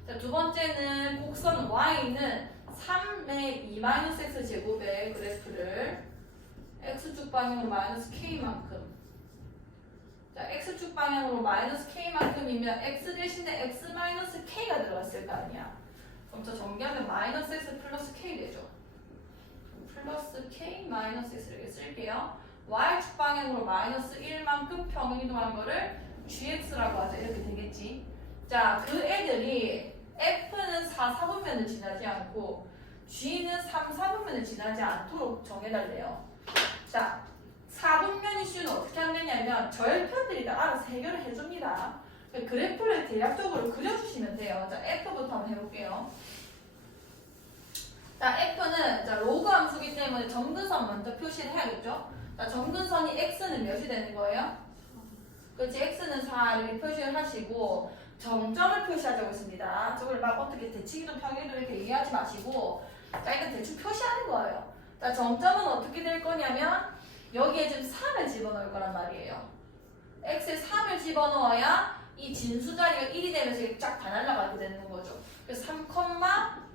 자, 두 번째는 곡선 y는 3의 2-x 제곱의 그래프를 x축 방향으로 마이너스 k만큼. 자, x축 방향으로 마이너스 k만큼이면 x 대신에 x-k가 들어갔을 거 아니야. 그럼 저 전개하면 마이너스 x 플러스 k 되죠. 플러스 k 마이너스 x 이렇게 쓸게요. y축 방향으로 마이너스 1만큼 평행이동한 거를 gx라고 하자. 이렇게 되겠지. 자, 그 애들이 f는 4, 4분면을 지나지 않고 g는 3, 4분면을 지나지 않도록 정해달래요. 자, 4분면 이슈는 어떻게 하느냐면 절편들이 다 알아서 해결을 해줍니다. 그래프를 대략적으로 그려주시면 돼요. 자, f부터 한번 해볼게요. 자, f는 자, 로그 함수기 때문에 점근선 먼저 표시를 해야겠죠. 자, 점근선이 x는 몇이 되는 거예요? 그렇지, x는 4 이렇게 표시를 하시고 정점을 표시하자고 했습니다. 저걸 막 어떻게 대칭이도 평행이도 이렇게 얘기하지 마시고 자, 일단 대충 표시하는 거예요. 자, 정점은 어떻게 될 거냐면 여기에 지금 3을 집어넣을 거란 말이에요. x에 3을 집어넣어야 이 진수 자리가 1이 되면서 이렇게 쫙 다 날아가게 되는 거죠. 그래서 3,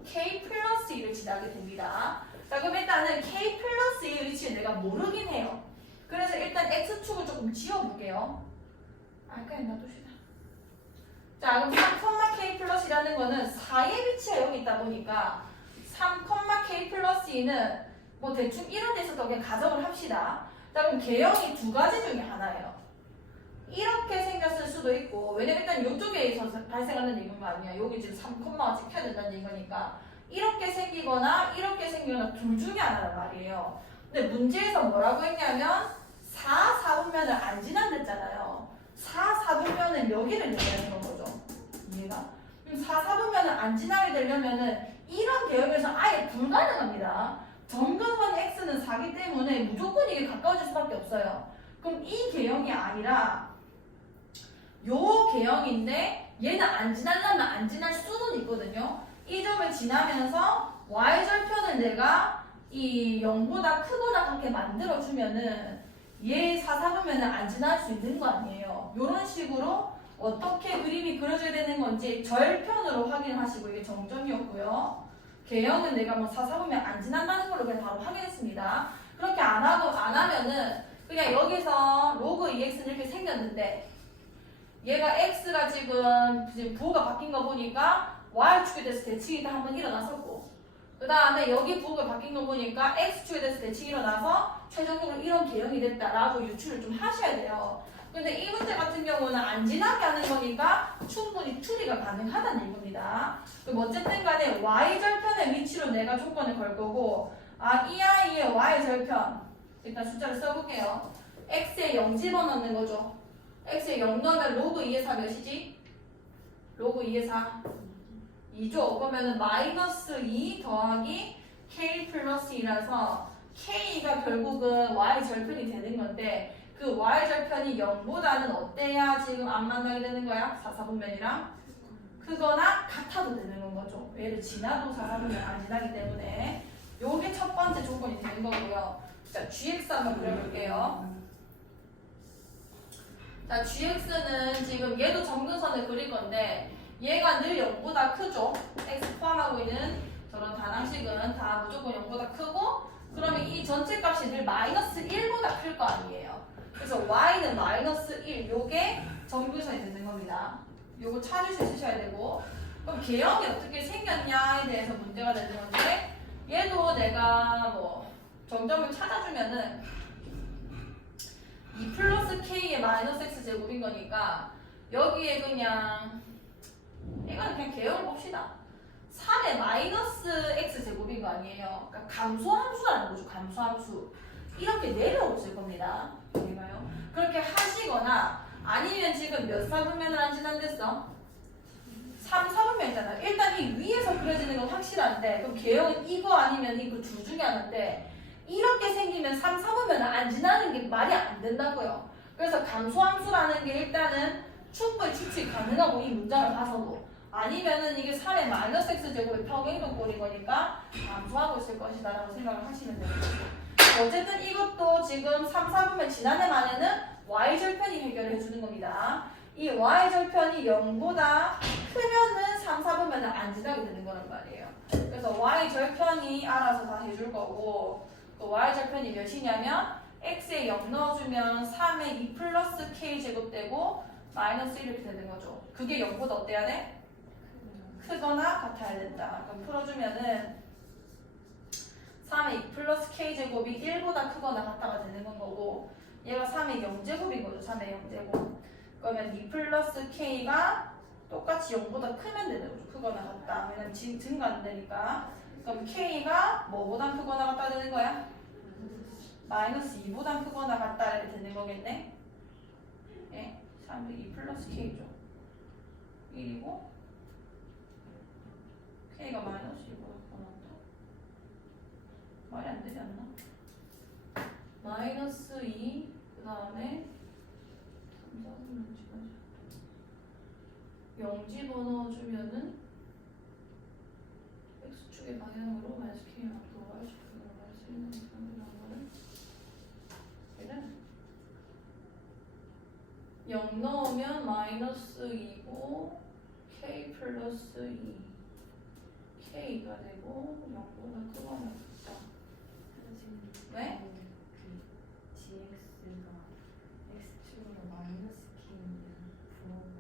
k 플러스 2를 지나게 됩니다. 자, 그럼 일단은 k 플러스 2의 위치를 내가 모르긴 해요. 그래서 일단 x축을 조금 지워볼게요. 아까 놔둡시다. 자, 그럼 3,k 플러스이라는 거는 4의 위치가 여기 있다 보니까 3,k 플러스 2는 뭐 대충 이런 데서 더 그냥 가정을 합시다. 자, 그럼 개형이 두 가지 중에 하나예요. 이렇게 생겼을 수도 있고, 왜냐면 일단 이쪽에 발생하는 얘기인 거 아니야. 여기 지금 3,가 찍혀야 된다는 얘기니까 이렇게 생기거나 이렇게 생기거나 둘 중에 하나란 말이에요. 근데 문제에서 뭐라고 했냐면 4, 4분면을 안 지난댔잖아요. 4, 4분면은 여기를 얘기하는 거죠. 이해가? 그럼 4, 4분면을 안 지나게 되려면은 이런 개형에서 아예 불가능합니다. 점근선 x는 4기 때문에 무조건 이게 가까워질 수밖에 없어요. 그럼 이 개형이 아니라 요 개형인데 얘는 안 지나려면 안 지날 수는 있거든요. 이 점을 지나면서 y절편을 내가 이 0보다 크거나 그렇게 만들어주면은 얘 4, 4분면은 안 지날 수 있는 거 아니에요. 요런 식으로 어떻게 그림이 그려져야 되는 건지 절편으로 확인하시고 이게 정점이었고요. 개형은 내가 뭐 4, 4분면 안 지난다는 걸로 그냥 바로 확인했습니다. 그렇게 안 하면은 그냥 여기서 로그 2x는 이렇게 생겼는데 얘가 x가 지금 부호가 바뀐 거 보니까 y축에 대해서 대칭이 다 한번 일어났었고 그 다음에 여기 부호가 바뀐 거 보니까 x축에 대해서 대칭이 일어나서 최종적으로 이런 개형이 됐다라고 유추를 좀 하셔야 돼요. 근데 이 문제 같은 경우는 안 지나게 하는 거니까 충분히 추리가 가능하다는 얘기입니다. 그럼 어쨌든 간에 y절편의 위치로 내가 조건을 걸 거고 이 아이의 y절편 일단 숫자를 써볼게요. x에 0 집어넣는 거죠. x에 0 넣으면 로그 2의 4 몇이지? 로그 2의 4 2죠. 그러면은 마이너스 2 더하기 k 플러스 2라서 k가 결국은 y절편이 되는 건데 그 y절편이 0보다는 어때야 지금 안 만나게 되는 거야? 4, 4분면이랑 크거나 같아도 되는 건 거죠. 얘를 지나도 4사분면 안 지나기 때문에 요게 첫 번째 조건이 되는 거고요. 자, GX 한번 그려볼게요. 자, GX는 지금 얘도 점근선을 그릴 건데 얘가 늘 0보다 크죠. X 포함하고 있는 저런 단항식은 다 무조건 0보다 크고 그러면 이 전체 값이 늘 마이너스 1보다 클 거 아니에요. 그래서 Y는 마이너스 1 요게 점근선이 되는 겁니다. 요거 찾을 수 있으셔야 되고 그럼 개형이 어떻게 생겼냐에 대해서 문제가 되는 건데 얘도 내가 뭐 정점을 찾아주면은 2 플러스 K의 마이너스 X 제곱인 거니까 여기에 그냥 얘가 그냥 개형을 봅시다. 3의 마이너스 X 제곱인 거 아니에요. 그러니까 감소함수라는 거죠. 감소함수. 이렇게 내려오실 겁니다. 얘가요. 그렇게 하시거나 아니면 지금 몇 사분면을 안 지난댔어? 3, 4분면이잖아. 일단 이 위에서 그려지는 건 확실한데 그럼 개형은 이거 아니면 이거 둘 중에 하나인데 이렇게 생기면 3, 4분면은 안 지나는 게 말이 안 된다고요. 그래서 감소함수라는 게 일단은 충분히 추측 가능하고 이 문장을 봐서도 아니면은 이게 3의 마이너스 x 제곱의 평행도꼴인 거니까 감소하고 있을 것이다 라고 생각을 하시면 되는 거죠. 어쨌든 이것도 지금 3, 4분면 지나는 안에는 y절편이 해결해 주는 겁니다. 이 y절편이 0보다 크면은 3, 4분면은 안 지나게 되는 거란 말이에요. 그래서 y절편이 알아서 다 해줄 거고 또 y절편이 몇이냐면 x에 0 넣어주면 3의 2 플러스 k 제곱 되고 마이너스 1 이렇게 되는 거죠. 그게 0보다 어때야 돼? 크거나 같아야 된다. 그럼 풀어주면은 3의 2 플러스 k 제곱이 1보다 크거나 같다가 되는 건 거고 얘가 3의 0제곱인 거죠. 3의 0제곱. 그러면 2 플러스 k가 똑같이 0보다 크면 되는 거죠. 크거나 같다. 왜냐면 지금 증가 안 되니까. 그럼 k가 뭐보다 크거나 같다 되는 거야? 마이너스 2보다 크거나 같다 이렇게 되는 거겠네. 예? 3의 2 플러스 k죠. 1이고 k가 마이너스 2보다 크거나 같다. 말이 안 되지 않나? 마이너스 2 그 다음에 3, 4분면 찍어줘. 0 집어넣어주면은 x축의 방향으로 마이너스 k가 앞으로 y축으로 마이너스 1만 이상이라는 거를 얘는 0 넣으면 마이너스 2고 k 플러스 2 k가 되고 0보다 크거나 같다. 왜? 그 GX가 X축으로 마이너스 K면 부호가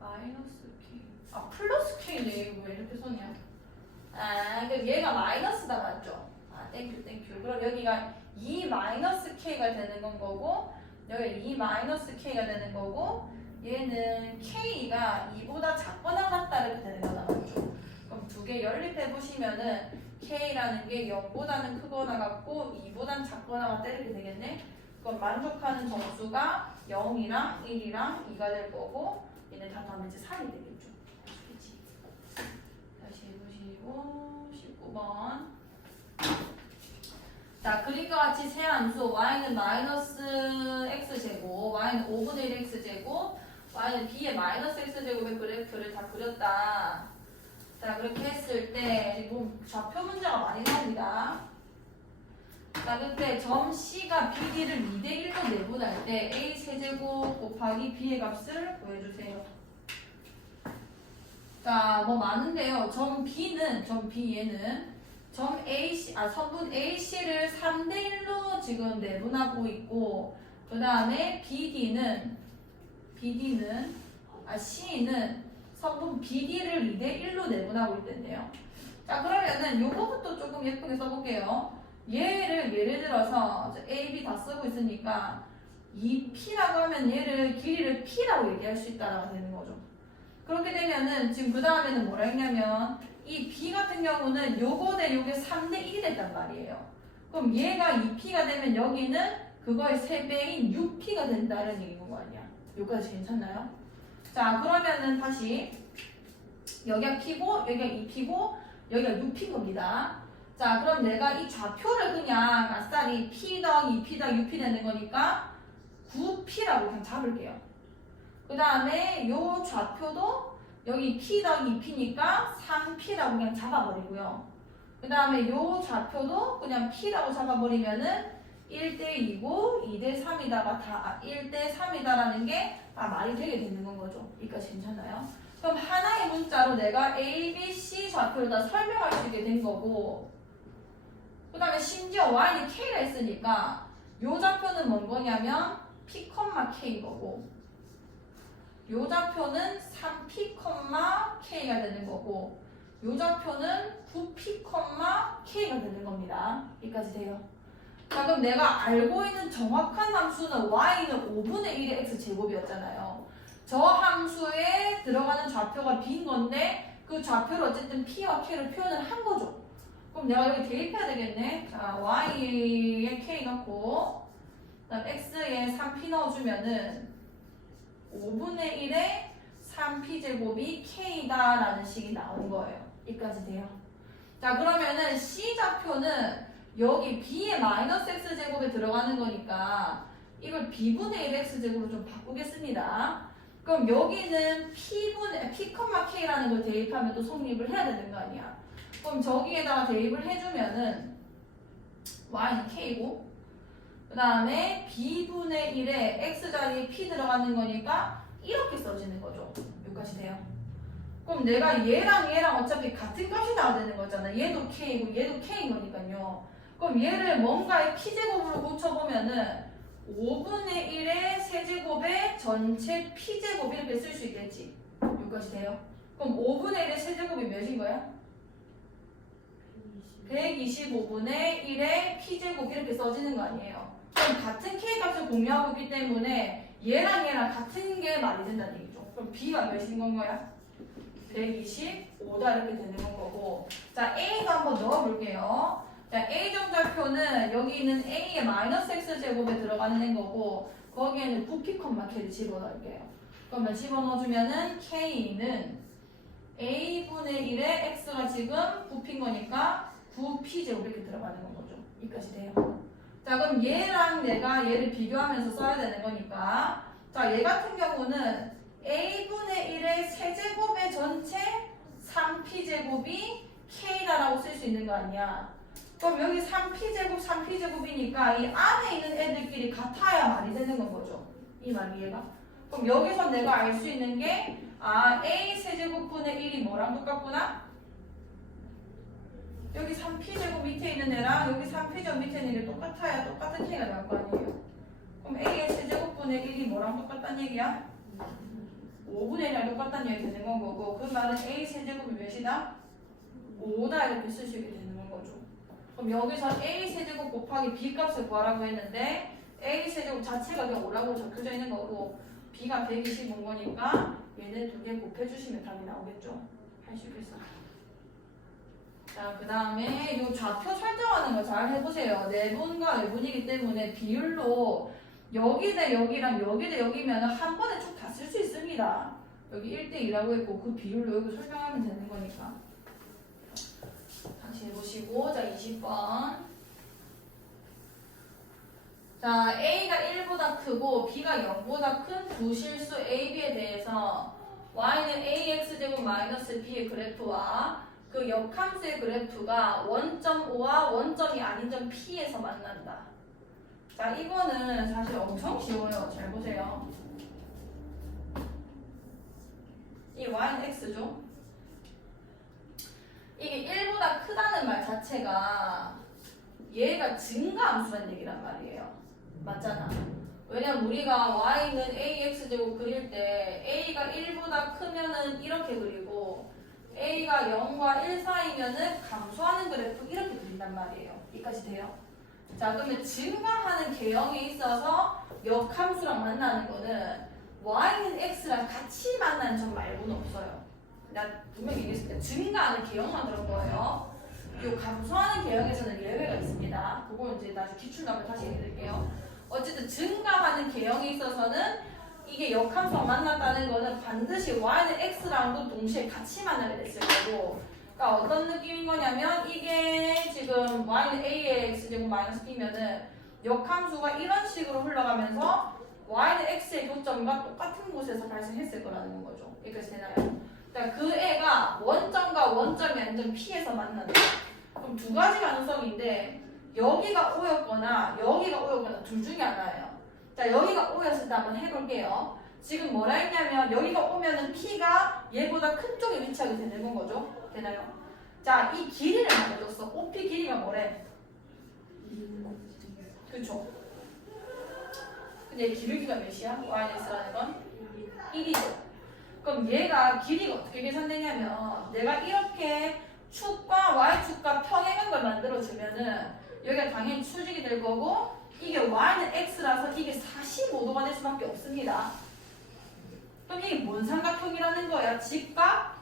마이너스 k 아 플러스 k네. 이거 왜 이렇게 썼냐? 아 그럼 얘가 마이너스다 맞죠? 아 땡큐. 그럼 여기가 2 마이너스 k가 되는 건 거고 여기가 2 마이너스 k가 되는 거고 얘는 k가 2보다 작거나 같다 이렇게 되는 거다 맞죠? 그럼 두 개 연립해 보시면은 k라는 게 0보다는 크거나 같고 2보다는 작거나 같다 이렇게 되겠네? 그럼 만족하는 정수가 0이랑 1이랑 2가 될 거고 얘는 다 더하면 이제 3이 되겠죠. 그치? 다시 해보시고 19번 자 그림과 같이 세 함수 y는 마이너스 x제곱 y는 5분의 1 x제곱 y는 b의 마이너스 x제곱의 그래프를 다 그렸다. 자 그렇게 했을 때 지금 좌표 문제가 많이 나옵니다. 자 그때 점 C가 BD를 2대1로 내분할 때 A 세제곱 곱하기 B의 값을 구해주세요. 자 뭐 많은데요. 점 B는 얘는 점 AC 선분 AC를 3대1로 지금 내분하고 있고 그 다음에 C는 성분 BD를 2대1로 내분하고 있던데요. 자 그러면은 요거부터 조금 예쁘게 써볼게요. 예를 들어서 A, B 다 쓰고 있으니까 이 P라고 하면 얘를 길이를 P라고 얘기할 수 있다라고 되는 거죠. 그렇게 되면은 지금 그 다음에는 뭐라 했냐면 이 B 같은 경우는 요거 대 요게 3대1이 됐단 말이에요. 그럼 얘가 2P가 되면 여기는 그거의 3배인 6P가 된다는 얘기인 거 아니야. 여기까지 괜찮나요? 자 그러면은 다시 여기가 P고 여기가 2P고 여기가 6P인 겁니다. 자 그럼 내가 이 좌표를 그냥 아싸리 P 더하기 2P 더하기 6P 되는 거니까 9P라고 그냥 잡을게요. 그 다음에 요 좌표도 여기 p 더하기 2p니까 3p라고 그냥 잡아버리고요. 그 다음에 요 좌표도 그냥 p라고 잡아버리면은 1대2고 2대3이다가 다 1대3이다라는 게 다 말이 되게 되는 건 거죠. 여기까지 괜찮나요? 그럼 하나의 문자로 내가 A, B, C 좌표를 다 설명할 수 있게 된 거고, 그 다음에 심지어 Y는 K가 있으니까 요 좌표는 뭔 거냐면 P, K인 거고, 요 좌표는 3P, K가 되는 거고, 요 좌표는 9P, K가 되는 겁니다. 여기까지 돼요. 자, 그럼 내가 알고 있는 정확한 함수는 y는 5분의 1의 x제곱이었잖아요. 저 함수에 들어가는 좌표가 빈 건데 그 좌표를 어쨌든 p와 k를 표현을 한 거죠. 그럼 내가 여기 대입해야 되겠네. 자, y에 k 넣고 그다음 x에 3p 넣어주면은 5분의 1의 3p제곱이 k다라는 식이 나온 거예요. 여기까지 돼요. 자, 그러면은 c 좌표는 여기 b의 마이너스 x제곱에 들어가는 거니까 이걸 b분의 1 x제곱으로 좀 바꾸겠습니다. 그럼 여기는 p, k라는 걸 대입하면 또 성립을 해야 되는 거 아니야. 그럼 저기에다가 대입을 해주면은 y는 k고, 그 다음에 b분의 1에 x자리에 p 들어가는 거니까 이렇게 써지는 거죠. 여기까지 돼요. 그럼 내가 얘랑 어차피 같은 값이 나와야 되는 거잖아. 얘도 k고 얘도 k인 거니까요. 그럼 얘를 뭔가의 p제곱으로 고쳐보면은 5분의 1의 세제곱의 전체 p제곱 이렇게 쓸 수 있겠지. 여기까지 돼요. 그럼 5분의 1의 세제곱이 몇인 거야? 125분의 1의 p제곱 이렇게 써지는 거 아니에요. 그럼 같은 k값을 공유하고 있기 때문에 얘랑 같은 게 말이 된다는 얘기죠. 그럼 b가 몇인 건 거야? 125다 이렇게 되는 건 거고. 자, a도 한번 넣어볼게요. 자, a 정좌표는 여기 있는 a의 마이너스 x제곱에 들어가는 거고 거기에는 9p, k를 집어넣을게요. 그러면 집어넣어주면은 k는 a분의 1의 x가 지금 9p인 거니까 9p제곱 이렇게 들어가는 건 거죠. 여기까지 돼요. 자, 그럼 얘랑 내가 얘를 비교하면서 써야 되는 거니까 자, 얘 같은 경우는 a분의 1의 세제곱의 전체 3p제곱이 k다라고 쓸 수 있는 거 아니야. 그럼 여기 3p제곱이니까 이 안에 있는 애들끼리 같아야 말이 되는 건 거죠. 이 말 이해가? 그럼 여기서 내가 알 수 있는 게 a 세제곱분의 1이 뭐랑 똑같구나? 여기 3p제곱 밑에 있는 애랑 여기 3p제곱 밑에 있는 게 똑같아야 똑같은 k가 나올 거 아니에요. 그럼 a의 세제곱분의 1이 뭐랑 똑같다는 얘기야? 5분의 1이랑 똑같다는 얘기 되는 건 거고 그 말은 a 세제곱이 몇이다? 5다 이렇게 쓸 수 있게 되는 건 거죠. 그럼 여기서 a 세제곱 곱하기 b 값을 구하라고 했는데 a 세제곱 자체가 그냥 5라고 적혀져 있는 거고 b가 125인 거니까 얘네 두 개 곱해주시면 답이 나오겠죠. 할 수 있겠어. 자, 그 다음에 이 좌표 설정하는 거 잘 해보세요. 내분과 외분이기 때문에 비율로 여기 대 여기랑 여기 대 여기면 한 번에 쭉 다 쓸 수 있습니다. 여기 1대2라고 했고 그 비율로 여기 설명하면 되는 거니까. 다시 해보시고, 자, 20번. 자, A가 1보다 크고 B가 0보다 큰 두 실수 A, B에 대해서 Y는 AX제곱 마이너스 B의 그래프와 그 역함수의 그래프가 원점5와 원점이 아닌 점 P에서 만난다. 자, 이거는 사실 엄청 쉬워요. 잘 보세요. 이 Y는 X죠. 이게 1보다 크다는 말 자체가 얘가 증가함수란 얘기란 말이에요. 맞잖아. 왜냐면 우리가 y는 ax제곱 그릴 때 a가 1보다 크면은 이렇게 그리고 a가 0과 1 사이면은 감소하는 그래프 이렇게 그린단 말이에요. 여기까지 돼요. 자, 그러면 증가하는 개형에 있어서 역함수랑 만나는 거는 y는 x랑 같이 만나는 점 말고는 없어요. 나 분명히 얘기했을 때 증가하는 개형만 그런 거예요. 이 감소하는 개형에서는 예외가 있습니다. 그거 이제 나중에 기출답을 다시 얘기해드릴게요. 어쨌든 증가하는 개형에 있어서는 이게 역함수가 만났다는 거는 반드시 y는 x랑도 동시에 같이 만나게 됐을 거고, 그러니까 어떤 느낌인 거냐면 이게 지금 y는 a의 x제곱 마이너스 b면은 역함수가 이런 식으로 흘러가면서 y는 x의 교점과 똑같은 곳에서 발생했을 거라는 거죠. 여기까지 되나요? 그러니까 그 애가 원점과 원점이 완전 P에서 만난다. 그럼 두 가지 가능성인데 여기가 O였거나 여기가 O였거나 둘 중에 하나예요. 자, 여기가 O였을 때 한번 해볼게요. 지금 뭐라 했냐면 여기가 오면은 P가 얘보다 큰 쪽에 위치하게 되는 거죠. 되나요? 자, 이 길이를 말해줬어. OP 길이가 뭐래? 그쵸? 근데 기울기가 몇이야? yx라는 건 1이죠. 그럼 얘가 길이가 어떻게 계산되냐면 내가 이렇게 축과 y축과 평행한 걸 만들어주면은 여기가 당연히 수직이 될 거고 이게 y는 x라서 이게 45도가 될 수밖에 없습니다. 그럼 이게 뭔 삼각형이라는 거야? 직각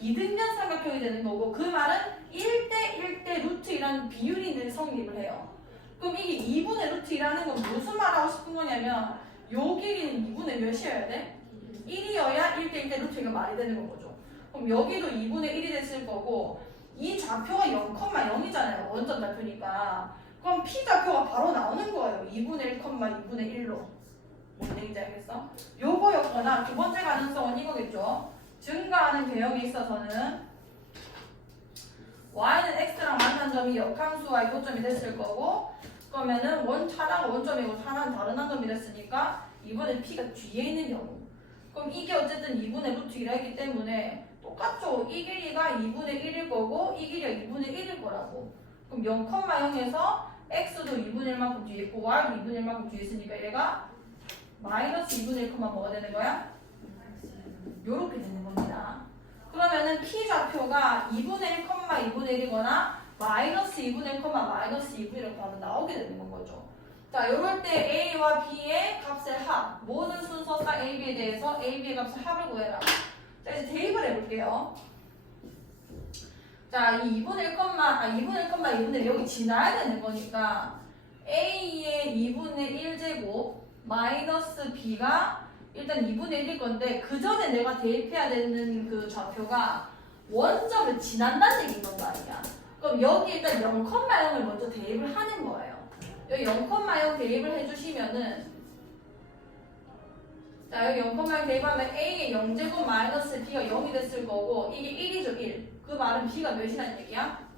이등변 삼각형이 되는 거고 그 말은 1대 1대 루트 이라는 비율이 성립을 해요. 그럼 이게 2분의 루트 이라는 건 무슨 말하고 싶은 거냐면 요 길이는 2분의 몇이어야 돼? 1이어야 1대 1대 루트가 말이 되는 거죠. 그럼 여기도 2분의 1이 됐을 거고 이 좌표가 0,0이잖아요. 원점 좌표니까. 그럼 P 좌표가 바로 나오는 거예요. 2분의 1, 2분의 1로. 뭔 얘기인지 알겠어? 요거였거나 두 번째 가능성은 이거겠죠. 증가하는 개형에 있어서는 y는 x랑 만난 점이 역함수와의 교점이 됐을 거고 그러면은 하나가 원점이고 하나는 다른 한 점이 됐으니까 이번에 p가 뒤에 있는 경우 그럼 이게 어쨌든 2분의 루트 1이 있기 때문에 똑같죠. 이 길이가 2분의 1일 거고 이 길이가 2분의 1일 거라고. 그럼 0,0에서 x도 2분의 1만큼 뒤에 있고 y도 2분의 1만큼 뒤에 있으니까 얘가 마이너스 2분의 1, 뭐가 되는 거야? 요렇게 되는 겁니다. 그러면은 p 좌표가 2분의 1, 2분의 1이거나 마이너스 2분의 1, 마이너스 2분의 1로 바로 나오게 되는 건 거죠. 자, 요럴 때 a와 b의 값을 합. 모든 순서상 a, b에 대해서 a, b의 값을 합을 구해라. 자, 이제 대입을 해볼게요. 자, 이 2분의 1, 2분의 1, 여기 지나야 되는 거니까 a의 2분의 1제곱 마이너스 b가 일단 2분의 1일 건데 그 전에 내가 대입해야 되는 그 좌표가 원점을 지난다는 얘기인 거 아니야. 그럼 여기 일단 0,0을 먼저 대입을 하는 거예요. 여기 0,0 대입을 해주시면은 자 여기 0,0 대입하면 a의 0제곱 마이너스 b가 0이 됐을 거고 이게 1이죠 1. 그 말은 b가 몇이라는 얘기야?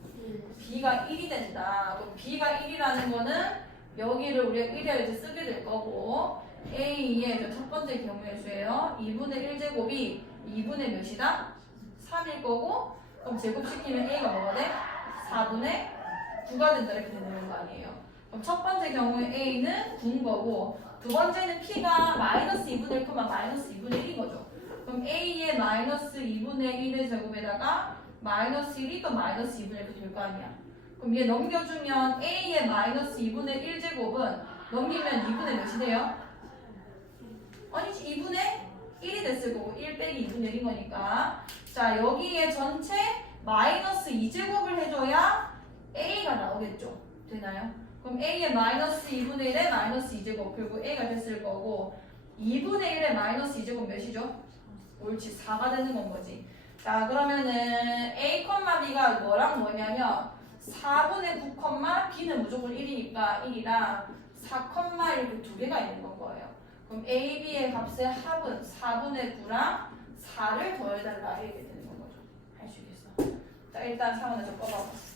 b가 1이 된다. 그럼 b가 1이라는 거는 여기를 우리가 1이라 이제 쓰게 될 거고 a의 첫 번째 경우의 수예요. 2분의 1제곱이 2분의 몇이다? 3일 거고 그럼 제곱시키면 a가 뭐가 돼? 4분의 9가 된다 이렇게 되는 거 아니에요. 그럼 첫 번째 경우에 a는 9인 거고 두 번째는 p가 마이너스 2분의 1, 마이너스 2분의 1인 거죠. 그럼 a의 마이너스 2분의 1의 제곱에다가 마이너스 1이 또 마이너스 2분의 1 될 거 아니야. 그럼 얘 넘겨주면 a의 마이너스 2분의 1제곱은 넘기면 2분의 몇이 돼요? 아니지 2분의 1이 됐을 거고 1 빼기 2분의 1인 거니까 자 여기에 전체 마이너스 2제곱을 해줘야 a가 나오겠죠. 되나요? 그럼 a의 마이너스 2분의 1에 마이너스 2제곱 그리고 a가 됐을 거고 2분의 1에 마이너스 2제곱 몇이죠? 옳지 4가 되는 건 거지. 자 그러면은 a, b가 뭐랑 뭐냐면 4분의 9, b는 무조건 1이니까 1이랑 4, 이렇게 두 개가 있는 건 거예요. 그럼 a, b의 값의 합은 4분의 9랑 4를 더해달라 이렇게 되는 건 거죠. 할 수 있겠어. 자 일단 4번에서 꺼봐.